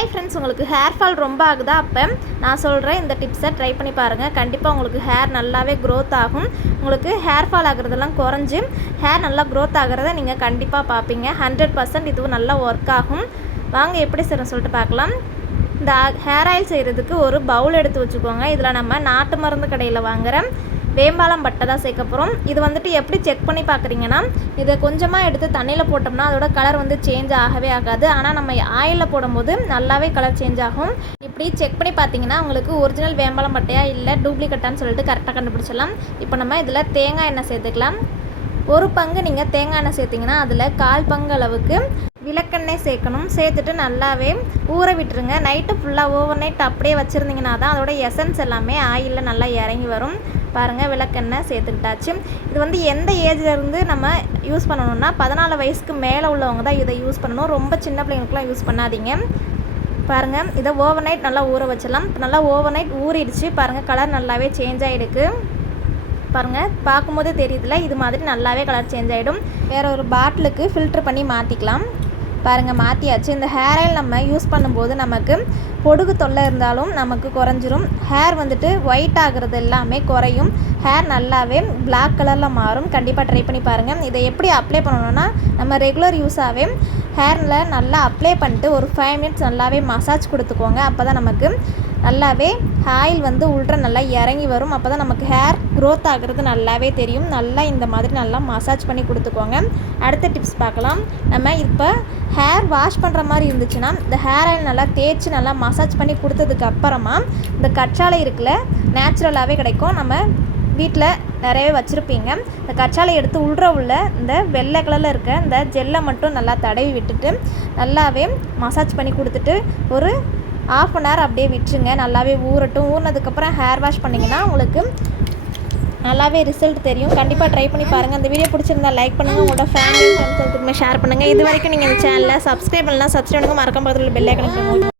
உங்களுக்கு hair fall ரொம்ப ஆகுதா? அப்போ நான் சொல்கிறேன் இந்த டிப்ஸை ட்ரை பண்ணி பாருங்கள் கண்டிப்பாக உங்களுக்கு ஹேர் நல்லாவே க்ரோத் ஆகும். உங்களுக்கு ஹேர் ஃபால் ஆகுறதெல்லாம் குறைஞ்சி ஹேர் நல்லா க்ரோத் ஆகிறத நீங்கள் கண்டிப்பாக பார்ப்பீங்க. ஹண்ட்ரட் பர்சன்ட் இதுவும் நல்லா ஒர்க் ஆகும். வாங்க எப்படி சார் சொல்லிட்டு பார்க்கலாம். இந்த ஹேர் ஆயில் செய்கிறதுக்கு ஒரு பவுல் எடுத்து வச்சுக்கோங்க. இதில் நம்ம நாட்டு மருந்து கடையில் வாங்குகிற வேம்பாலம் பட்டை தான் சேர்க்க போகிறோம் இது வந்துட்டு எப்படி செக் பண்ணி பார்க்குறீங்கன்னா இதை கொஞ்சமாக எடுத்து தண்ணியில் போட்டோம்னா அதோட கலர் வந்து சேஞ்ச் ஆகவே ஆகாது. ஆனால் நம்ம ஆயிலில் போடும்போது நல்லாவே கலர் சேஞ்ச் ஆகும். இப்படி செக் பண்ணி பார்த்தீங்கன்னா உங்களுக்கு ஒரிஜினல் வேம்பாலம் பட்டையா இல்லை டூப்ளிகேட்டான்னு சொல்லிட்டு கரெக்டாக கண்டுபிடிச்சிடலாம். இப்போ நம்ம இதில் தேங்காய் எண்ணெய் சேர்த்துக்கலாம். ஒரு பங்கு நீங்கள் தேங்காய் எண்ணெய் சேர்த்திங்கன்னா அதில் கால் பங்கு அளவுக்கு விளக்கெண்ணெய் சேர்க்கணும். சேர்த்துட்டு நல்லாவே ஊற விட்டுருங்க. நைட்டு ஃபுல்லாக ஓவர் நைட் அப்படியே வச்சுருந்தீங்கன்னா தான் அதோட எசன்ஸ் எல்லாமே ஆயிலில் நல்லா இறங்கி வரும். பாருங்கள் விளக்கெண்ணெய் சேர்த்துக்கிட்டாச்சு. இது வந்து எந்த ஏஜ்லேருந்து நம்ம யூஸ் பண்ணணும்னா பதினாலு வயசுக்கு மேலே உள்ளவங்க தான் இதை யூஸ் பண்ணணும். ரொம்ப சின்ன பிள்ளைங்களுக்குலாம் யூஸ் பண்ணாதீங்க. பாருங்கள் இதை ஓவர் நைட் நல்லா ஊற வச்சிடலாம். நல்லா ஓவர் நைட் ஊறிடுச்சு. பாருங்கள் கலர் நல்லாவே சேஞ்ச் ஆகிடுக்கு பாருங்கள் பார்க்கும்போதே தெரியுதுல இது மாதிரி நல்லாவே கலர் சேஞ்ச் ஆகிடும் வேறு ஒரு பாட்டிலுக்கு ஃபில்ட்ரு பண்ணி மாற்றிக்கலாம் பாருங்கள் மாற்றியாச்சு இந்த ஹேர் ஆயில் நம்ம யூஸ் பண்ணும்போது நமக்கு பொடுகு தொல்லை இருந்தாலும் நமக்கு குறைஞ்சிரும். ஹேர் வந்துட்டு ஒயிட் ஆகுறது எல்லாமே குறையும். ஹேர் நல்லாவே பிளாக் கலரில் மாறும். கண்டிப்பாக ட்ரை பண்ணி பாருங்கள் இதை எப்படி அப்ளை பண்ணணும்னா நம்ம ரெகுலர் யூஸாகவே ஹேரில் நல்லா அப்ளை பண்ணிட்டு ஒரு ஃபைவ் மினிட்ஸ் நல்லாவே மசாஜ் கொடுத்துக்கோங்க. அப்போ தான் நமக்கு நல்லாவே ஆயில் வந்து உள்ற நல்லா இறங்கி வரும். அப்போ தான் நமக்கு ஹேர் க்ரோத் ஆகிறது நல்லாவே தெரியும். நல்லா இந்த மாதிரி நல்லா மசாஜ் பண்ணி கொடுத்துக்கோங்க. அடுத்த டிப்ஸ் பார்க்கலாம். நம்ம இப்போ ஹேர் வாஷ் பண்ணுற மாதிரி இருந்துச்சுன்னா இந்த ஹேர் ஆயில் நல்லா தேய்ச்சி நல்லா மசாஜ் பண்ணி கொடுத்ததுக்கு அப்புறமா இந்த கற்றாழை இருக்குல்ல நேச்சுரலாகவே கிடைக்கும். நம்ம வீட்டில் நிறையவே வச்சுருப்பீங்க. இந்த கற்றாழை எடுத்து உள்ற உள்ள இந்த வெள்ளை கலரில் இருக்க இந்த ஜெல்லை மட்டும் நல்லா தடவி விட்டுட்டு நல்லாவே மசாஜ் பண்ணி கொடுத்துட்டு ஒரு ஆஃப் அன் ஹவர் அப்படியே விட்டுருங்க. நல்லாவே ஊறட்டும். ஊறினதுக்கப்புறம் ஹேர் வாஷ் பண்ணிங்கன்னா உங்களுக்கு நல்லாவே ரிசல்ட் தெரியும். கண்டிப்பாக ட்ரை பண்ணி பாருங்கள் அந்த வீடியோ பிடிச்சிருந்தா லைக் பண்ணுங்கள் உங்களோட ஃபேமிலி ஃப்ரெண்ட்ஸ் எல்லாத்துக்குமே ஷேர் பண்ணுங்கள் இது வரைக்கும் நீங்கள் இந்த சேனலில் சப்ஸ்கிரைப் பண்ணலாம் சப்ஸ்கிரைப் பண்ணுங்கள் மறக்காம பக்கத்தில் பெல் ஐக்கன்